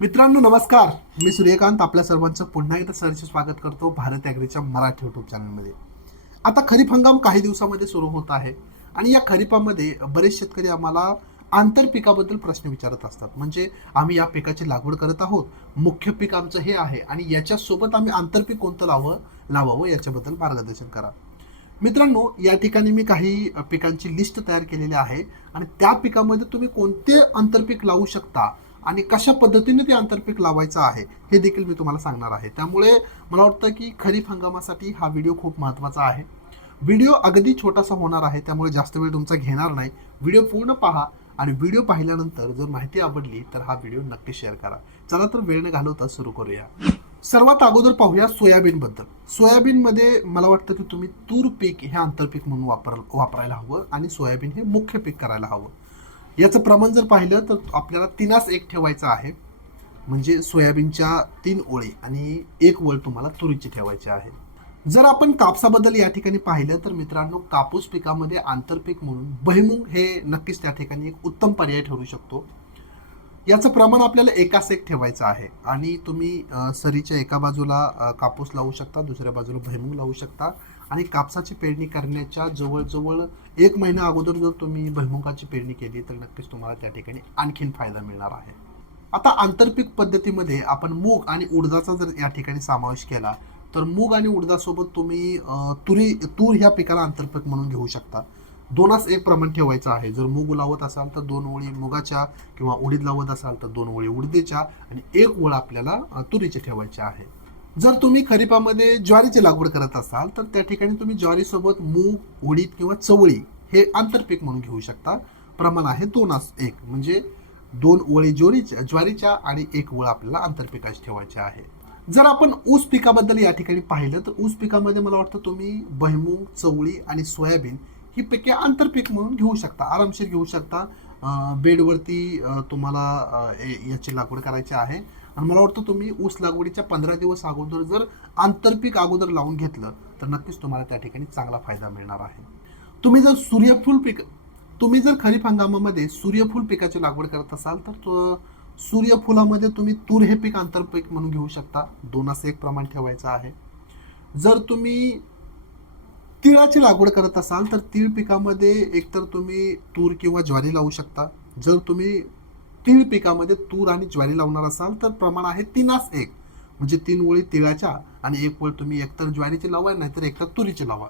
मित्रांनो नमस्कार. मी सूर्यकांत आपल्या सर्वांचं पुन्हा एकदा सरचे स्वागत करतो भारत ॲग्रीच्या मराठी युट्यूब चॅनलमध्ये आता खरीप हंगाम काही दिवसामध्ये सुरू होत आहे आणि या खरीपामध्ये बरेच शेतकरी आम्हाला आंतरपिकाबद्दल प्रश्न विचारत असतात. म्हणजे आम्ही या पिकाची लागवड करत आहोत मुख्य पीक आमचं हे आहे आणि याच्यासोबत आम्ही आंतरपीक कोणतं लावं लावावं याच्याबद्दल मार्गदर्शन करा. मित्रांनो या ठिकाणी मी काही पिकांची लिस्ट तयार केलेली आहे आणि त्या पिकामध्ये तुम्ही कोणते आंतरपीक लावू शकता आणि कशा पद्धतीने ते आंतरपीक लावायचं आहे हे देखील मी तुम्हाला सांगणार आहे. त्यामुळे मला वाटतं की खरीप हंगामासाठी हा व्हिडिओ खूप महत्त्वाचा आहे. व्हिडिओ अगदी छोटासा होणार आहे त्यामुळे जास्त वेळ तुमचा घेणार नाही. व्हिडिओ पूर्ण पहा आणि व्हिडिओ पाहिल्यानंतर जर माहिती आवडली तर हा व्हिडिओ नक्की शेअर करा. चला तर वेळ न घालवता सुरू करूया. सर्वात अगोदर पाहूया सोयाबीनबद्दल. सोयाबीनमध्ये मला वाटतं की तुम्ही तूर पीक हे आंतरपीक म्हणून वापर वापरायला हवं आणि सोयाबीन हे मुख्य पीक करायला हवं. याचं प्रमाण जर पाहिलं तर आपल्याला तीनास एक ठेवायचं आहे. म्हणजे सोयाबीनच्या तीन ओळी आणि एक ओळ तुम्हाला तुरीची ठेवायची आहे. जर आपण कापसाबद्दल या ठिकाणी पाहिलं तर मित्रांनो कापूस पिकामध्ये आंतरपीक म्हणून बहिमुंग हे नक्कीच त्या ठिकाणी एक उत्तम पर्याय ठरू शकतो. याचं प्रमाण आपल्याला एकास एक ठेवायचं आहे. आणि तुम्ही सरीच्या एका बाजूला कापूस लावू शकता दुसऱ्या बाजूला भैमुग लावू शकता. आणि कापसाची पेरणी करण्याच्या जवळजवळ एक महिना अगोदर जर तुम्ही भैमुगाची पेरणी केली तर नक्कीच तुम्हाला त्या ठिकाणी आणखीन फायदा मिळणार आहे. आता आंतरपीक पद्धतीमध्ये आपण मूग आणि उडदाचा जर या ठिकाणी समावेश केला तर मूग आणि उडदासोबत तुम्ही तुरी तूर ह्या पिकाला आंतरपीक म्हणून घेऊ शकता. दोनास एक प्रमाण ठेवायचं आहे. जर मूग लावत असाल तर दोन ओळी मुगाच्या किंवा उडीद लावत असाल तर दोन ओळी उडीदच्या आणि एक ओळ आपल्याला तुरीची ठेवायची आहे. जर तुम्ही खरीपामध्ये ज्वारीची लागवड करत असाल तर त्या ठिकाणी तुम्ही ज्वारीसोबत मूग उडीद किंवा चवळी हे आंतरपीक म्हणून घेऊ शकता. प्रमाण आहे दोनास एक. म्हणजे दोन ओळी ज्वारीच्या ज्वारीच्या आणि एक ओळ आपल्याला आंतरपिकाची ठेवायची आहे. जर आपण ऊस पिकाबद्दल या ठिकाणी पाहिलं तर ऊस पिकामध्ये मला वाटतं तुम्ही भैमूग चवळी आणि सोयाबीन ही पिके आंतरपीक म्हणून घेऊ शकता आरामशीर घेऊ शकता. बेडवरती तुम्हाला ए- याची लागवड करायची आहे. आणि मला वाटतं तुम्ही ऊस लागवडीच्या पंधरा दिवस अगोदर जर आंतरपीक अगोदर लावून घेतलं तर नक्कीच तुम्हाला त्या ठिकाणी चांगला फायदा मिळणार आहे. तुम्ही जर सूर्यफूल पीक तुम्ही जर खरीप हंगामामध्ये सूर्यफूल पिकाची लागवड करत असाल तर सूर्यफुलामध्ये तुम्ही तूर हे पीक आंतरपीक म्हणून घेऊ शकता. दोनास एक प्रमाण ठेवायचं आहे. जर तुम्ही तिळाची लागवड करत असाल तर तीळ पिकामध्ये एकतर तुम्ही तूर किंवा ज्वारी लावू शकता. जर तुम्ही तीळ पिकामध्ये तूर आणि ज्वारी लावणार असाल तर प्रमाण आहे तीनास एक. म्हणजे तीन ओळी तिळाच्या आणि एक ओळ तुम्ही एकतर ज्वारीची लावा नाहीतर एकतर तुरीची लावा.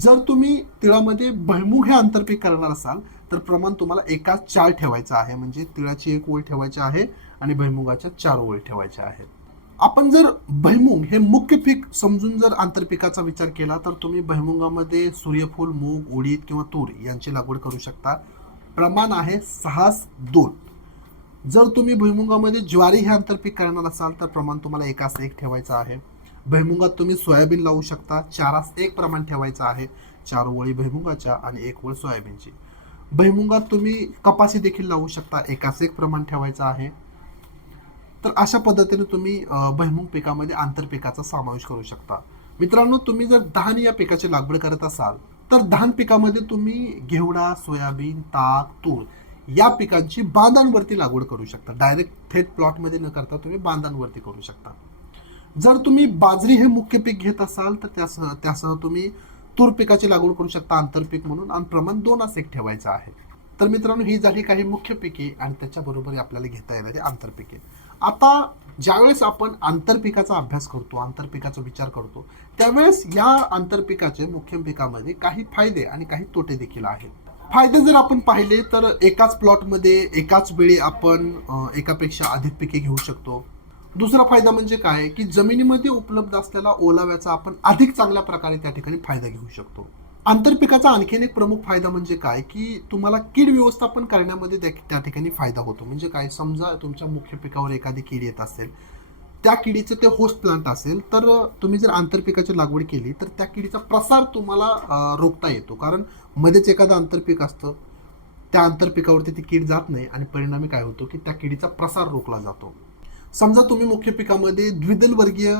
जर तुम्ही तिळामध्ये भैमुग हे आंतरपीक करणार असाल तर प्रमाण तुम्हाला एकाच चार ठेवायचं आहे. म्हणजे तिळाची एक ओळ ठेवायची आहे आणि भैमुगाच्या चार ओळी ठेवायच्या आहेत. आपण जर भैमुंग हे मुख्य पीक समजून जर आंतरपिकाचा विचार केला तर तुम्ही भैमुंगामध्ये सूर्यफूल मूग उडीद किंवा तूर यांची लागवड करू शकता. प्रमाण आहे सहास दोन. जर तुम्ही भुईमुगामध्ये ज्वारी हे आंतरपीक करणार असाल तर प्रमाण तुम्हाला एकास एक ठेवायचं आहे. भुईमुगात तुम्ही सोयाबीन लावू शकता चारास एक प्रमाण ठेवायचं आहे. चार ओळी भुईमुगाच्या आणि एक ओळ सोयाबीनची. भुईमुगात तुम्ही कपासी देखील लावू शकता एकास एक प्रमाण ठेवायचं आहे. तर अशा पद्धतीने तुम्ही अ, पिकामध्ये आंतरपिकाचा समावेश करू शकता. मित्रांनो तुम्ही जर धान या पिकाची लागवड करत असाल तर धान पिकामध्ये तुम्ही घेवडा सोयाबीन ताक तूर या पिकांची बांधांवरती लागवड करू शकता. डायरेक्ट थेट प्लॉटमध्ये न करता तुम्ही बांधांवरती करू शकता. जर तुम्ही बाजरी हे मुख्य पीक घेत असाल तर त्यासह त्यासह तुम्ही तूर पिकाची लागवड करू शकता आंतरपीक म्हणून. आणि प्रमाण दोन एक ठेवायचं आहे. तर मित्रांनो ही झाली काही मुख्य पिके आणि त्याच्याबरोबर आपल्याला घेता येणारी आंतरपिके आता ज्यावेळेस आपण आंतरपिकाचा अभ्यास करतो आंतरपिकाचा विचार करतो त्यावेळेस या आंतरपिकाचे मुख्य पिकामध्ये काही फायदे आणि काही तोटे देखील आहेत. फायदे जर आपण पाहिले तर एकाच प्लॉटमध्ये एकाच वेळी आपण एकापेक्षा अधिक पिके घेऊ शकतो. दुसरा फायदा म्हणजे काय? की जमिनीमध्ये उपलब्ध असलेला ओलाव्याचा आपण अधिक चांगल्या प्रकारे त्या ठिकाणी फायदा घेऊ शकतो. आंतरपिकाचा आणखीन एक प्रमुख फायदा म्हणजे काय? की तुम्हाला कीड व्यवस्थापन करण्यामध्ये त्या त्या ठिकाणी फायदा होतो. म्हणजे काय? समजा तुमच्या मुख्य पिकावर एखादी कीड येत असेल त्या किडीचं ते होस्ट प्लांट असेल तर तुम्ही जर आंतरपिकाची लागवड केली तर त्या किडीचा प्रसार तुम्हाला रोखता येतो. कारण मध्येच एखादं आंतरपीक असतं त्या आंतरपिकावरती ती कीड जात नाही आणि परिणामी काय होतो की त्या किडीचा प्रसार रोखला जातो. समजा तुम्ही मुख्य पिकामध्ये द्विदल वर्गीय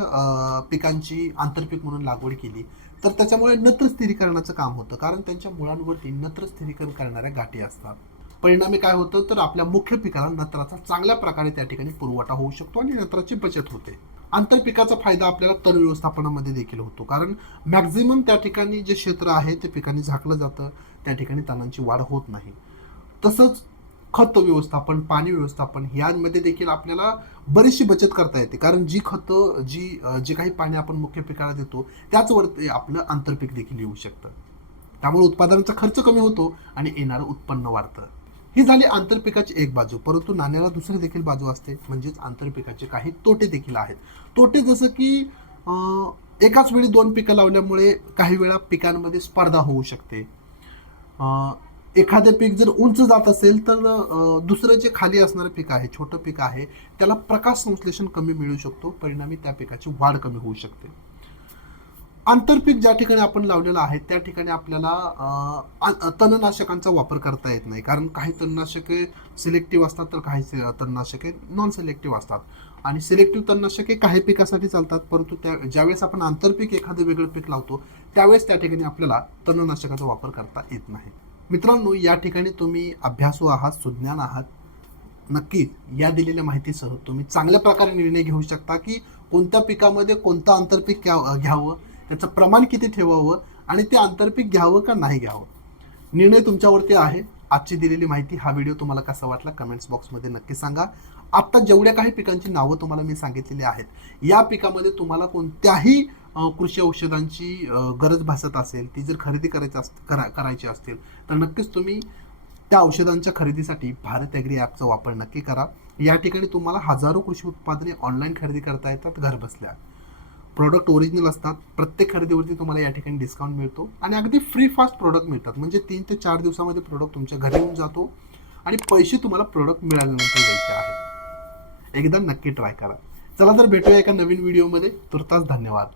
पिकांची आंतरपीक म्हणून लागवड केली तर त्याच्यामुळे नत्र स्थिरीकरणाचं काम होतं. कारण त्यांच्या मुळांवरती नत्र स्थिरीकरण करणाऱ्या गाठी असतात. परिणामी काय होतं? तर आपल्या मुख्य पिकाला नत्राचा चांगल्या प्रकारे त्या ठिकाणी पुरवठा होऊ शकतो आणि नत्राची बचत होते. आंतरपिकाचा फायदा आपल्याला तण व्यवस्थापनामध्ये देखील होतो. कारण मॅक्झिमम त्या ठिकाणी जे क्षेत्र आहे ते पिकांनी झाकलं जातं. त्या ठिकाणी तणांची वाढ होत नाही. तसंच खत व्यवस्थापन पाणी व्यवस्थापन यांमध्ये देखील आपल्याला बरीचशी बचत करता येते. कारण जी खतं जी जे काही पाणी आपण मुख्य पिकाला देतो त्याचवरती आपलं आंतरपीक देखील येऊ शकतं. त्यामुळे उत्पादनाचा खर्च कमी होतो आणि येणारं उत्पन्न वाढतं. ही झाली आंतरपिकाची एक बाजू. परंतु नाण्याला दुसरी देखील बाजू असते म्हणजेच आंतरपिकाचे काही तोटे देखील आहेत. तोटे जसं की एकाच वेळी दोन पिकं लावल्यामुळे काही वेळा पिकांमध्ये स्पर्धा होऊ शकते. एखादं पीक जर उंच जात असेल तर दुसरं जे खाली असणारं पीक आहे छोटं पीक आहे त्याला प्रकाश संश्लेषण कमी मिळू शकतो. परिणामी त्या पिकाची वाढ कमी होऊ शकते. आंतरपीक ज्या ठिकाणी आपण लावलेलं आहे त्या ठिकाणी आपल्याला आ- तणनाशकांचा वापर करता येत नाही. कारण काही तणनाशके सिलेक्टिव्ह असतात तर काही से- तणनाशके नॉन सिलेक्टिव्ह असतात. आणि सिलेक्टिव्ह तणनाशके काही पिकासाठी चालतात परंतु त्या ज्यावेळेस आपण आंतरपीक एखादं वेगळं पीक लावतो त्यावेळेस त्या ठिकाणी आपल्याला तणनाशकाचा वापर करता येत नाही. मित्रांनो या ठिकाणी तुम्ही अभ्यासू आहात सुज्ञान आहात. नक्कीच या दिलेल्या माहितीसह तुम्ही चांगल्या प्रकारे निर्णय घेऊ शकता की कोणत्या पिकामध्ये कोणतं आंतरपीक घ्यावं त्याचं प्रमाण किती ठेवावं आणि ते आंतरपीक घ्यावं का नाही घ्यावं. निर्णय तुमच्यावरती आहे. आजची दिलेली माहिती हा व्हिडिओ तुम्हाला कसा वाटला कमेंट्स बॉक्समध्ये नक्की सांगा. आत्ता जेवढ्या काही पिकांची नावं तुम्हाला मी सांगितलेली आहेत या पिकामध्ये तुम्हाला कोणत्याही कृषी औषधांची गरज भासत असेल ती जर खरेदी करायची अस करा करायची असतील तर नक्कीच तुम्ही त्या औषधांच्या खरेदीसाठी भारत ॲग्री ॲपचा वापर नक्की करा. या ठिकाणी तुम्हाला हजारो कृषी उत्पादने ऑनलाईन खरेदी करता येतात घरबसल्या प्रोडक्ट ओरिजिनल असतात प्रत्येक खरेदीवरती तुम्हाला या ठिकाणी डिस्काउंट मिळतो आणि अगदी फ्री फास्ट प्रोडक्ट मिळतात. म्हणजे तीन ते चार दिवसामध्ये प्रोडक्ट तुमच्या घरी येऊन जातो आणि पैसे तुम्हाला प्रोडक्ट मिळाल्यानंतर द्यायचे आहे. एकदा नक्की ट्राय करा. चला तर भेटूया एका नवीन व्हिडिओमध्ये तुर्तास धन्यवाद.